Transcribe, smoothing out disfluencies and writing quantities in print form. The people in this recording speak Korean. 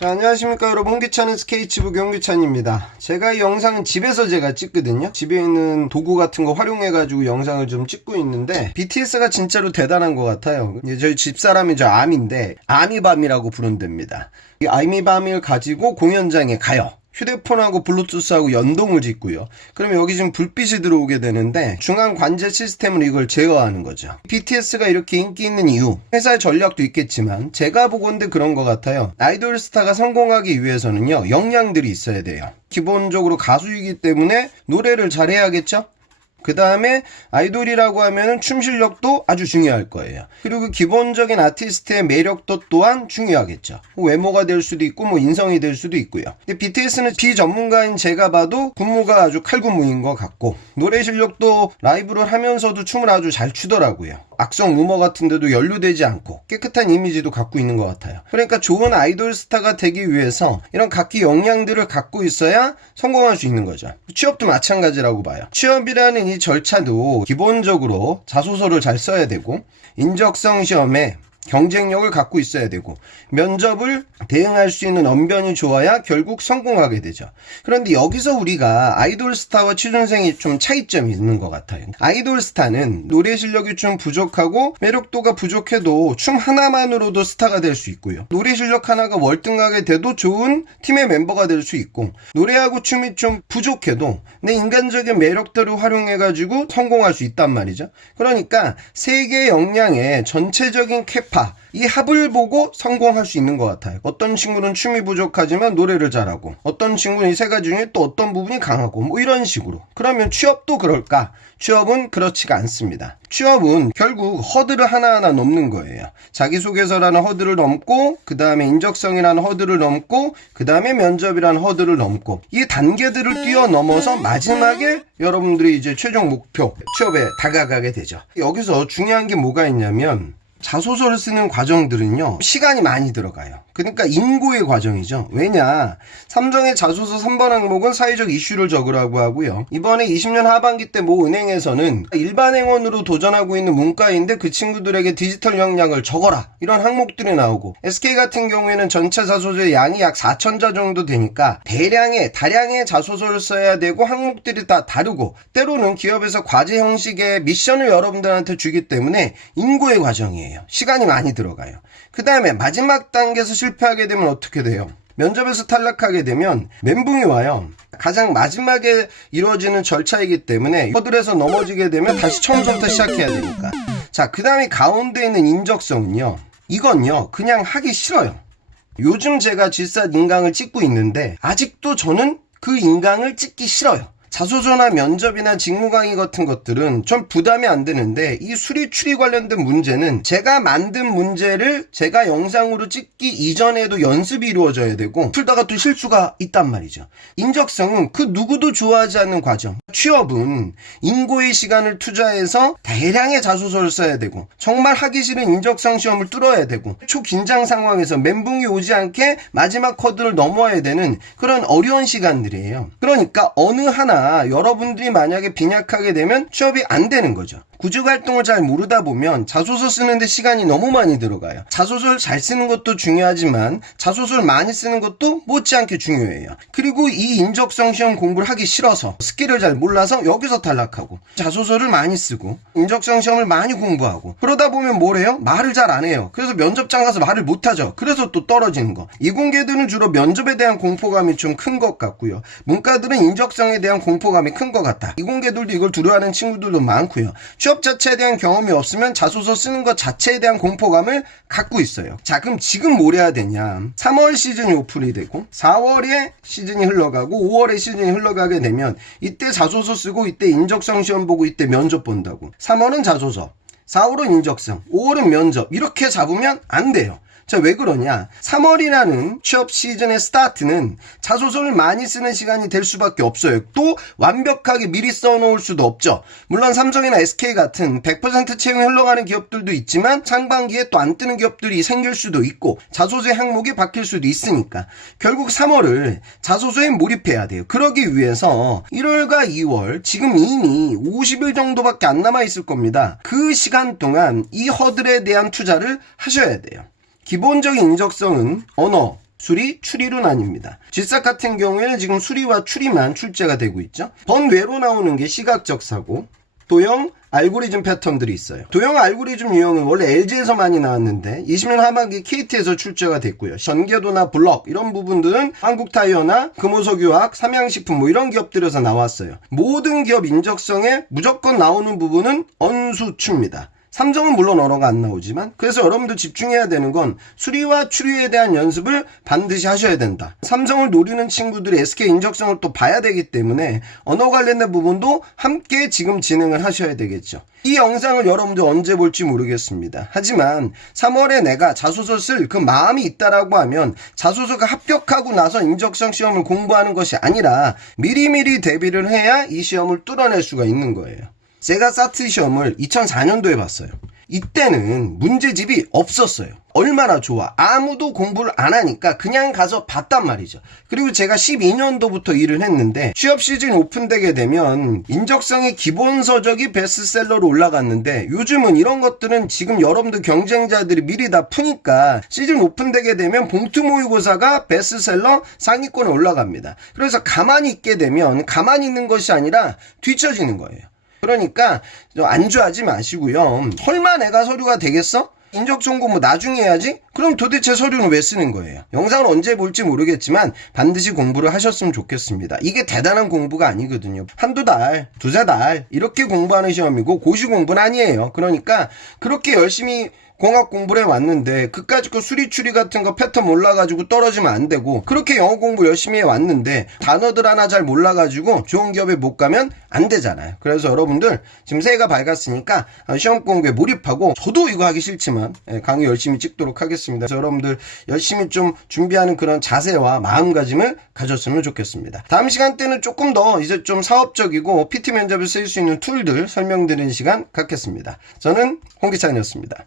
자, 안녕하십니까 여러분. 홍기찬의 스케이치북 홍기찬입니다. 제가 이 영상은 집에서 제가 찍거든요. 집에 있는 도구 같은 거 활용해가지고 영상을 좀 찍고 있는데 BTS가 진짜로 대단한 것 같아요. 저희 집사람이 저 아미인데 아미밤이라고 부른답니다. 이 아미밤을 가지고 공연장에 가요. 휴대폰하고 블루투스하고 연동을 짓고요. 그러면 여기 지금 불빛이 들어오게 되는데 중앙 관제 시스템으로 이걸 제어하는 거죠. BTS가 이렇게 인기 있는 이유, 회사의 전략도 있겠지만 제가 보건대 그런 것 같아요. 아이돌 스타가 성공하기 위해서는요, 역량들이 있어야 돼요. 기본적으로 가수이기 때문에 노래를 잘해야겠죠? 그 다음에 아이돌이라고 하면은 춤 실력도 아주 중요할 거예요. 그리고 기본적인 아티스트의 매력도 또한 중요하겠죠. 외모가 될 수도 있고 뭐 인성이 될 수도 있고요. 근데 BTS는 비전문가인 제가 봐도 군무가 아주 칼군무인 것 같고 노래 실력도 라이브를 하면서도 춤을 아주 잘 추더라고요. 악성 루머 같은 데도 연루되지 않고 깨끗한 이미지도 갖고 있는 것 같아요. 그러니까 좋은 아이돌 스타가 되기 위해서 이런 각기 역량들을 갖고 있어야 성공할 수 있는 거죠. 취업도 마찬가지라고 봐요. 취업이라는 이 절차도 기본적으로 자소서를 잘 써야 되고 인적성 시험에 경쟁력을 갖고 있어야 되고 면접을 대응할 수 있는 언변이 좋아야 결국 성공하게 되죠. 그런데 여기서 우리가 아이돌 스타와 취준생이 좀 차이점이 있는 것 같아요. 아이돌 스타는 노래 실력이 좀 부족하고 매력도가 부족해도 춤 하나만으로도 스타가 될 수 있고요. 노래 실력 하나가 월등하게 돼도 좋은 팀의 멤버가 될 수 있고 노래하고 춤이 좀 부족해도 내 인간적인 매력들을 활용해가지고 성공할 수 있단 말이죠. 그러니까 세 개의 역량의 전체적인 캐파 이 합을 보고 성공할 수 있는 것 같아요. 어떤 친구는 춤이 부족하지만 노래를 잘하고 어떤 친구는 이 세 가지 중에 또 어떤 부분이 강하고 뭐 이런 식으로. 그러면 취업도 그럴까? 취업은 그렇지가 않습니다. 취업은 결국 허들을 하나하나 넘는 거예요. 자기소개서라는 허들을 넘고 그 다음에 인적성이라는 허들을 넘고 그 다음에 면접이라는 허들을 넘고 이 단계들을 뛰어넘어서 마지막에 여러분들이 이제 최종 목표 취업에 다가가게 되죠. 여기서 중요한 게 뭐가 있냐면 자소서를 쓰는 과정들은요, 시간이 많이 들어가요. 그러니까 인고의 과정이죠. 왜냐, 삼성의 자소서 3번 항목은 사회적 이슈를 적으라고 하고요. 이번에 20년 하반기 때 모 은행에서는 일반 행원으로 도전하고 있는 문과인데 그 친구들에게 디지털 역량을 적어라. 이런 항목들이 나오고 SK 같은 경우에는 전체 자소서의 양이 약 4,000자 정도 되니까 다량의 자소서를 써야 되고 항목들이 다 다르고 때로는 기업에서 과제 형식의 미션을 여러분들한테 주기 때문에 인고의 과정이에요. 시간이 많이 들어가요. 그 다음에 마지막 단계에서 실패하게 되면 어떻게 돼요? 면접에서 탈락하게 되면 멘붕이 와요. 가장 마지막에 이루어지는 절차이기 때문에 허들에서 넘어지게 되면 다시 처음부터 시작해야 되니까. 자, 그 다음에 가운데 있는 인적성은요. 이건요, 그냥 하기 싫어요. 요즘 제가 질산 인강을 찍고 있는데 아직도 저는 그 인강을 찍기 싫어요. 자소서나 면접이나 직무 강의 같은 것들은 좀 부담이 안 되는데 이 수리 추리 관련된 문제는 제가 만든 문제를 제가 영상으로 찍기 이전에도 연습이 이루어져야 되고 풀다가 또 실수가 있단 말이죠. 인적성은 그 누구도 좋아하지 않는 과정. 취업은 인고의 시간을 투자해서 대량의 자소서를 써야 되고 정말 하기 싫은 인적성 시험을 뚫어야 되고 초긴장 상황에서 멘붕이 오지 않게 마지막 커드를 넘어야 되는 그런 어려운 시간들이에요. 그러니까 어느 하나 여러분들이 만약에 빈약하게 되면 취업이 안 되는 거죠. 구직활동을 잘 모르다 보면 자소서 쓰는데 시간이 너무 많이 들어가요. 자소서를 잘 쓰는 것도 중요하지만 자소서를 많이 쓰는 것도 못지않게 중요해요. 그리고 이 인적성 시험 공부를 하기 싫어서 스킬을 잘 몰라서 여기서 탈락하고 자소서를 많이 쓰고 인적성 시험을 많이 공부하고 그러다 보면 뭐래요? 말을 잘 안 해요. 그래서 면접장 가서 말을 못하죠. 그래서 또 떨어지는 거. 이공계들은 주로 면접에 대한 공포감이 좀 큰 것 같고요. 문과들은 인적성에 대한 공포감이 큰 것 같다. 이공계들도 이걸 두려워하는 친구들도 많고요. 취업 자체에 대한 경험이 없으면 자소서 쓰는 것 자체에 대한 공포감을 갖고 있어요. 자, 그럼 지금 뭘 해야 되냐? 3월 시즌이 오픈이 되고 4월에 시즌이 흘러가고 5월에 시즌이 흘러가게 되면 이때 자소서 쓰고 이때 인적성 시험 보고 이때 면접 본다고. 3월은 자소서, 4월은 인적성, 5월은 면접 이렇게 잡으면 안 돼요. 자, 왜 그러냐? 3월이라는 취업 시즌의 스타트는 자소서를 많이 쓰는 시간이 될 수밖에 없어요. 또 완벽하게 미리 써놓을 수도 없죠. 물론 삼성이나 SK 같은 100% 채용이 흘러가는 기업들도 있지만 상반기에 또 안 뜨는 기업들이 생길 수도 있고 자소서의 항목이 바뀔 수도 있으니까 결국 3월을 자소서에 몰입해야 돼요. 그러기 위해서 1월과 2월 지금 이미 50일 정도밖에 안 남아 있을 겁니다. 그 시간 동안 이 허들에 대한 투자를 하셔야 돼요. 기본적인 인적성은 언어, 수리, 추리로 나뉩니다. G싹 같은 경우에는 지금 수리와 추리만 출제가 되고 있죠. 번외로 나오는 게 시각적 사고, 도형, 알고리즘 패턴들이 있어요. 도형 알고리즘 유형은 원래 LG에서 많이 나왔는데 20년 하반기 KT에서 출제가 됐고요. 전개도나 블럭 이런 부분들은 한국타이어나 금호석유화학, 삼양식품 이런 기업들에서 나왔어요. 모든 기업 인적성에 무조건 나오는 부분은 언수추입니다. 삼성은 물론 언어가 안 나오지만, 그래서 여러분들 집중해야 되는 건 수리와 추리에 대한 연습을 반드시 하셔야 된다. 삼성을 노리는 친구들이 SK 인적성을 또 봐야 되기 때문에 언어 관련된 부분도 함께 지금 진행을 하셔야 되겠죠. 이 영상을 여러분들 언제 볼지 모르겠습니다. 하지만 3월에 내가 자소서 쓸 그 마음이 있다라고 하면 자소서가 합격하고 나서 인적성 시험을 공부하는 것이 아니라 미리미리 대비를 해야 이 시험을 뚫어낼 수가 있는 거예요. 제가 사트 시험을 2004년도에 봤어요. 이때는 문제집이 없었어요. 얼마나 좋아. 아무도 공부를 안 하니까 그냥 가서 봤단 말이죠. 그리고 제가 12년도부터 일을 했는데 취업 시즌 오픈되게 되면 인적성의 기본 서적이 베스트셀러로 올라갔는데, 요즘은 이런 것들은 지금 여러분들 경쟁자들이 미리 다 푸니까 시즌 오픈되게 되면 봉투 모의고사가 베스트셀러 상위권에 올라갑니다. 그래서 가만히 있게 되면 가만히 있는 것이 아니라 뒤처지는 거예요. 그러니까 안주하지 마시고요. 설마 내가 서류가 되겠어? 인적성 공부 나중에 해야지? 그럼 도대체 서류는 왜 쓰는 거예요? 영상을 언제 볼지 모르겠지만 반드시 공부를 하셨으면 좋겠습니다. 이게 대단한 공부가 아니거든요. 한두 달, 두세 달 이렇게 공부하는 시험이고 고시 공부는 아니에요. 그러니까 그렇게 열심히 공학 공부를 해왔는데 그까짓 거 수리 추리 같은 거 패턴 몰라가지고 떨어지면 안 되고, 그렇게 영어 공부 열심히 해왔는데 단어들 하나 잘 몰라가지고 좋은 기업에 못 가면 안 되잖아요. 그래서 여러분들 지금 새해가 밝았으니까 시험 공부에 몰입하고, 저도 이거 하기 싫지만 강의 열심히 찍도록 하겠습니다. 그래서 여러분들 열심히 좀 준비하는 그런 자세와 마음가짐을 가졌으면 좋겠습니다. 다음 시간 때는 조금 더 이제 좀 사업적이고 PT 면접에 쓸 수 있는 툴들 설명드리는 시간 갖겠습니다. 저는 홍기찬이었습니다.